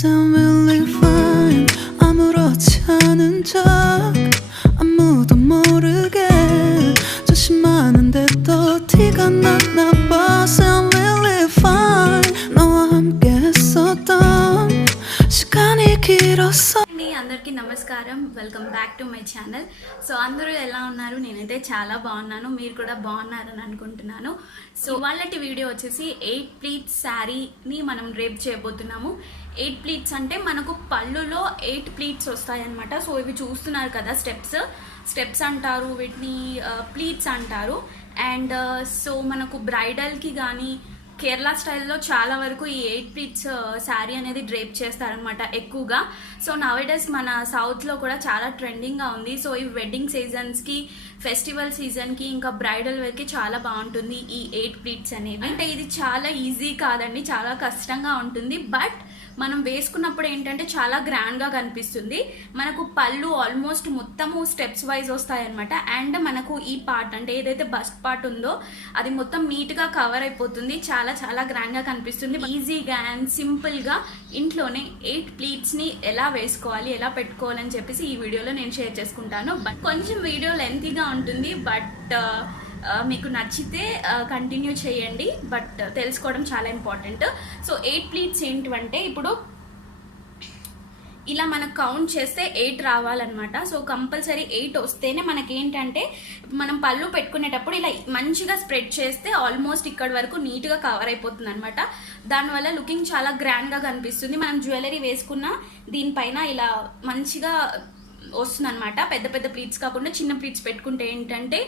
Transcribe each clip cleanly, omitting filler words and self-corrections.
sound really fine. 아무렇지 않은 척 아무도 모르게 조심하는데 또 티가 났나 봐. Sound really fine. 너와 함께 했었던 시간이 길었어. అందరికీ నమస్కారం, welcome back to my channel. So అందరూ ఎలా ఉన్నారు? నేనైతే చాలా బాగున్నాను, మీరు కూడా బాగున్నారని అనుకుంటున్నాను. సో వాళ్ళటి వీడియో వచ్చేసి 8 ప్లీట్స్ శారీని మనం డ్రేప్ చేయబోతున్నాము. 8 ప్లీట్స్ అంటే మనకు పళ్ళులో 8 ప్లీట్స్ వస్తాయన్నమాట. సో ఇవి చూస్తున్నారు కదా, స్టెప్స్ అంటారు వీటిని, ప్లీట్స్ అంటారు. అండ్ సో మనకు బ్రైడల్కి కానీ కేరళ స్టైల్లో చాలా వరకు ఈ 8 ప్లీట్స్ శారీ అనేది డ్రేప్ చేస్తారనమాట ఎక్కువగా. సో నవేడేస్ మన సౌత్లో కూడా చాలా ట్రెండింగ్గా ఉంది. సో ఈ వెడ్డింగ్ సీజన్స్కి, ఫెస్టివల్ సీజన్కి, ఇంకా బ్రైడల్ వేర్కి చాలా బాగుంటుంది ఈ 8 ప్లీట్స్ అనేది. అంటే ఇది చాలా ఈజీ కాదండి, చాలా కష్టంగా ఉంటుంది. బట్ మనం వేసుకున్నప్పుడు ఏంటంటే చాలా గ్రాండ్గా కనిపిస్తుంది. మనకు పళ్ళు ఆల్మోస్ట్ మొత్తము స్టెప్స్ వైజ్ వస్తాయన్నమాట. అండ్ మనకు ఈ పార్ట్ అంటే ఏదైతే బస్ట్ పార్ట్ ఉందో అది మొత్తం నీట్గా కవర్ అయిపోతుంది. చాలా చాలా గ్రాండ్గా కనిపిస్తుంది. ఈజీగా అండ్ సింపుల్గా ఇంట్లోనే 8 ప్లీట్స్ని ఎలా వేసుకోవాలి, ఎలా పెట్టుకోవాలని చెప్పేసి ఈ వీడియోలో నేను షేర్ చేసుకుంటాను. బట్ కొంచెం వీడియో లెంతీగా ఉంటుంది, బట్ మీకు నచ్చితే కంటిన్యూ చేయండి. బట్ తెలుసుకోవడం చాలా ఇంపార్టెంట్. సో 8 ప్లీట్స్ ఏంటంటే ఇప్పుడు ఇలా మనకు కౌంట్ చేస్తే 8 రావాలన్నమాట. సో కంపల్సరీ 8 వస్తేనే మనకేంటంటే మనం పళ్ళు పెట్టుకునేటప్పుడు ఇలా మంచిగా స్ప్రెడ్ చేస్తే ఆల్మోస్ట్ ఇక్కడ వరకు నీట్గా కవర్ అయిపోతుంది అనమాట. దానివల్ల లుకింగ్ చాలా గ్రాండ్గా కనిపిస్తుంది. మనం జ్యువెలరీ వేసుకున్న దీనిపైన ఇలా మంచిగా వస్తుంది అనమాట. పెద్ద పెద్ద ప్లీట్స్ కాకుండా చిన్న ప్లీట్స్ పెట్టుకుంటే ఏంటంటే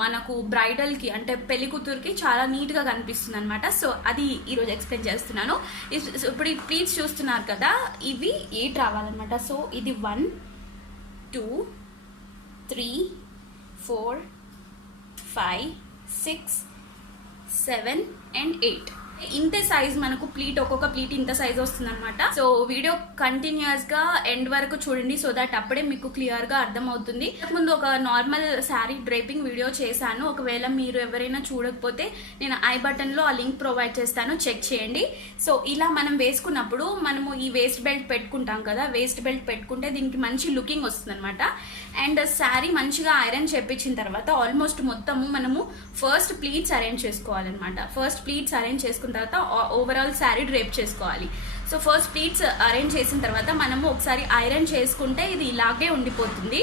మనకు బ్రైడల్కి అంటే పెళ్లి కూతురికి చాలా నీట్గా కనిపిస్తుంది అనమాట. సో అది ఈరోజు ఎక్స్ప్లెయిన్ చేస్తున్నాను. ఇప్పుడు ఈ ప్లీట్స్ చూస్తున్నారు కదా, ఇవి 8 రావాలన్నమాట. సో ఇది 1 2 3 4 5 6 7 and 8 ఇంతే సైజ్ మనకు ప్లీట్, ఒక్కొక్క ప్లీట్ ఇంత సైజ్ వస్తుంది అనమాట. సో వీడియో కంటిన్యూస్ గా ఎండ్ వరకు చూడండి, సో దట్ అప్పుడే మీకు క్లియర్ గా అర్థం అవుతుంది. ముందు ఒక నార్మల్ శారీ డ్రేపింగ్ వీడియో చేశాను. ఒకవేళ మీరు ఎవరైనా చూడకపోతే నేను ఐ బటన్ లో ఆ లింక్ ప్రొవైడ్ చేస్తాను, చెక్ చేయండి. సో ఇలా మనం వేసుకున్నప్పుడు మనము ఈ వేస్ట్ బెల్ట్ పెట్టుకుంటాం కదా, వేస్ట్ బెల్ట్ పెట్టుకుంటే దీనికి మంచి లుకింగ్ వస్తుంది అనమాట. అండ్ శారీ మంచిగా ఐరన్ చేపించిన తర్వాత ఆల్మోస్ట్ మొత్తము మనము ఫస్ట్ ప్లీట్స్ అరేంజ్ చేసుకోవాలన్నమాట. ఫస్ట్ ప్లీట్స్ అరేంజ్ చేసుకున్న తర్వాత ఓవరాల్ శారీ డ్రేప్ చేసుకోవాలి. సో ఫస్ట్ ప్లీట్స్ అరేంజ్ చేసిన తర్వాత మనము ఒకసారి ఐరన్ చేసుకుంటే ఇది ఇలాగే ఉండిపోతుంది.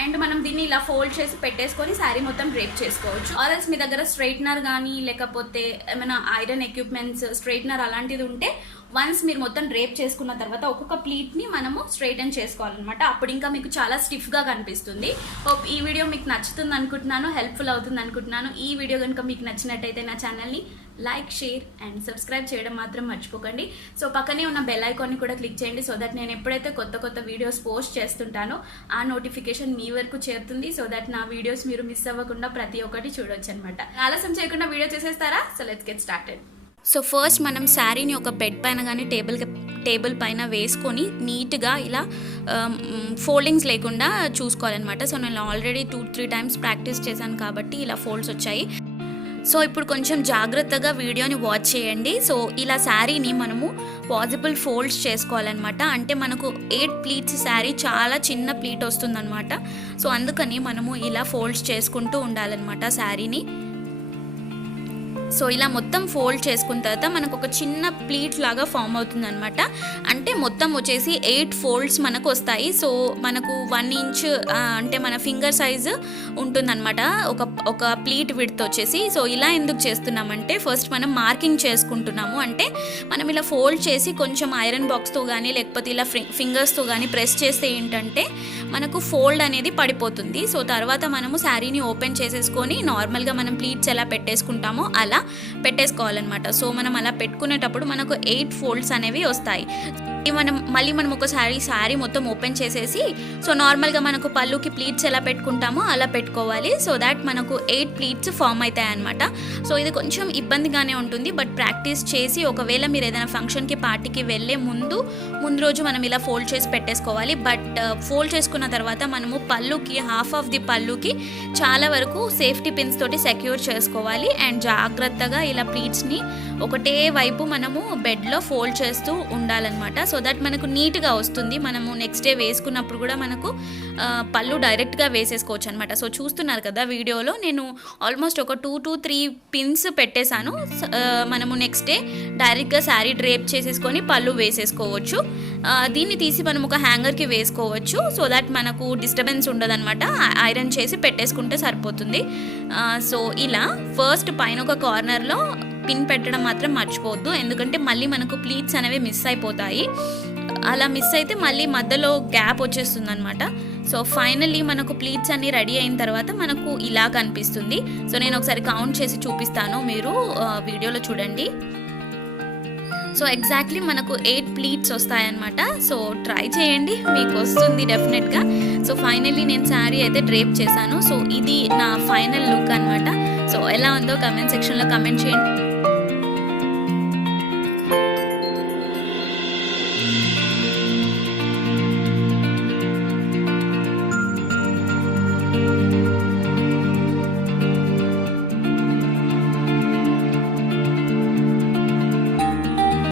అండ్ మనం దీన్ని ఇలా ఫోల్డ్ చేసి పెట్టేసుకొని శారీ మొత్తం డ్రేప్ చేసుకోవచ్చు. ఆర్ఎల్స్ మీ దగ్గర స్ట్రైట్నర్ కానీ లేకపోతే ఏమైనా ఐరన్ ఎక్విప్మెంట్స్, స్ట్రైట్నర్ అలాంటిది ఉంటే వన్స్ మీరు మొత్తం డ్రేప్ చేసుకున్న తర్వాత ఒక్కొక్క ప్లీట్ని మనము స్ట్రైటన్ చేసుకోవాలన్నమాట. అప్పుడు ఇంకా మీకు చాలా స్టిఫ్గా కనిపిస్తుంది. ఈ వీడియో మీకు నచ్చుతుంది అనుకుంటున్నాను, హెల్ప్ఫుల్ అవుతుంది అనుకుంటున్నాను. ఈ వీడియో కనుక మీకు నచ్చినట్టయితే నా ఛానల్ని లైక్, షేర్ అండ్ సబ్స్క్రైబ్ చేయడం మాత్రం మర్చిపోకండి. సో పక్కనే ఉన్న బెల్ ఐకాన్ని కూడా క్లిక్ చేయండి, సో దట్ నేను ఎప్పుడైతే కొత్త వీడియోస్ పోస్ట్ చేస్తుంటానో ఆ నోటిఫికేషన్ మీ వరకు చేరుతుంది. సో దట్ నా వీడియోస్ మీరు మిస్ అవ్వకుండా ప్రతి ఒక్కటి చూడొచ్చు అనమాట. ఆలస్యం చేయకుండా వీడియో చేసేస్తారా? So let's get started. So first మనం శారీని ఒక బెడ్ పైన కానీ టేబుల్ పైన వేసుకొని నీట్గా ఇలా ఫోల్డింగ్స్ లేకుండా చూసుకోవాలన్నమాట. సో నేను ఆల్రెడీ 2-3 టైమ్స్ ప్రాక్టీస్ చేశాను కాబట్టి ఇలా ఫోల్డ్స్ వచ్చాయి. సో ఇప్పుడు కొంచెం జాగ్రత్తగా వీడియోని వాచ్ చేయండి. సో ఇలా శారీని మనము పాసిబుల్ ఫోల్డ్స్ చేసుకోవాలన్నమాట. అంటే మనకు 8 ప్లీట్స్ శారీ చాలా చిన్న ప్లీట్ వస్తుందన్నమాట. సో అందుకని మనము ఇలా ఫోల్డ్స్ చేసుకుంటూ ఉండాలన్నమాట శారీని. సో ఇలా మొత్తం ఫోల్డ్ చేసుకున్న తర్వాత మనకు ఒక చిన్న ప్లీట్ లాగా ఫామ్ అవుతుంది అనమాట. అంటే మొత్తం వచ్చేసి 8 ఫోల్డ్స్ మనకు వస్తాయి. సో మనకు 1 ఇంచ్ అంటే మన ఫింగర్ సైజు ఉంటుందన్నమాట ఒక ప్లీట్ విడ్త్ వచ్చేసి. సో ఇలా ఎందుకు చేస్తున్నామంటే ఫస్ట్ మనం మార్కింగ్ చేసుకుంటున్నాము. అంటే మనం ఇలా ఫోల్డ్ చేసి కొంచెం ఐరన్ బాక్స్తో కానీ లేకపోతే ఇలా ఫింగర్స్తో కానీ ప్రెస్ చేస్తే ఏంటంటే మనకు ఫోల్డ్ అనేది పడిపోతుంది. సో తర్వాత మనము శారీని ఓపెన్ చేసేసుకొని నార్మల్గా మనం ప్లీట్స్ ఎలా పెట్టేసుకుంటామో అలా పెట్టేసుకోవాలన్నమాట. సో మనం అలా పెట్టుకునేటప్పుడు మనకు 8 ఫోల్డ్స్ అనేవి వస్తాయి. మనం ఒక శారీ మొత్తం ఓపెన్ చేసేసి సో నార్మల్గా మనకు పళ్ళుకి ప్లీట్స్ ఎలా పెట్టుకుంటామో అలా పెట్టుకోవాలి. సో దాట్ మనకు 8 ప్లీట్స్ ఫామ్ అవుతాయి అనమాట. సో ఇది కొంచెం ఇబ్బందిగానే ఉంటుంది, బట్ ప్రాక్టీస్ చేసి ఒకవేళ మీరు ఏదైనా ఫంక్షన్కి పార్టీకి వెళ్ళే ముందు రోజు మనం ఇలా ఫోల్డ్ చేసి పెట్టేసుకోవాలి. బట్ ఫోల్డ్ చేసుకున్న తర్వాత మనము పళ్ళుకి హాఫ్ ఆఫ్ ది పళ్ళుకి చాలా వరకు సేఫ్టీ పిన్స్ తోటి సెక్యూర్ చేసుకోవాలి. అండ్ జాగ్రత్తగా ఇలా ప్లీట్స్ని ఒకటే వైపు మనము బెడ్లో ఫోల్డ్ చేస్తూ ఉండాలన్నమాట. సో దట్ మనకు నీట్గా వస్తుంది. మనము నెక్స్ట్ డే వేసుకున్నప్పుడు కూడా మనకు పళ్ళు డైరెక్ట్గా వేసేసుకోవచ్చు అనమాట. సో చూస్తున్నారు కదా వీడియోలో నేను ఆల్మోస్ట్ ఒక 2 to 3 పిన్స్ పెట్టేశాను. మనము నెక్స్ట్ డే డైరెక్ట్గా శారీ డ్రేప్ చేసేసుకొని పళ్ళు వేసేసుకోవచ్చు. దీన్ని తీసి మనం ఒక హ్యాంగర్కి వేసుకోవచ్చు. సో దట్ మనకు డిస్టర్బెన్స్ ఉండదన్నమాట. ఐరన్ చేసి పెట్టేసుకుంటే సరిపోతుంది. సో ఇలా ఫస్ట్ పైన ఒక కార్నర్లో పిన్ పెట్టడం మాత్రం మర్చిపోవద్దు, ఎందుకంటే మళ్ళీ మనకు ప్లీట్స్ అనేవి మిస్ అయిపోతాయి. అలా మిస్ అయితే మళ్ళీ మధ్యలో గ్యాప్ వచ్చేస్తుంది అనమాట. సో ఫైనల్లీ మనకు ప్లీట్స్ అన్నీ రెడీ అయిన తర్వాత మనకు ఇలా కనిపిస్తుంది. సో నేను ఒకసారి కౌంట్ చేసి చూపిస్తాను, మీరు వీడియోలో చూడండి. సో ఎగ్జాక్ట్లీ మనకు 8 ప్లీట్స్ వస్తాయన్నమాట. సో ట్రై చేయండి, మీకు వస్తుంది డెఫినెట్గా. సో ఫైనల్లీ నేను శారీ అయితే డ్రేప్ చేశాను. సో ఇది నా ఫైనల్ లుక్ అనమాట. సో ఎలా ఉందో కమెంట్ సెక్షన్లో కమెంట్ చేయండి.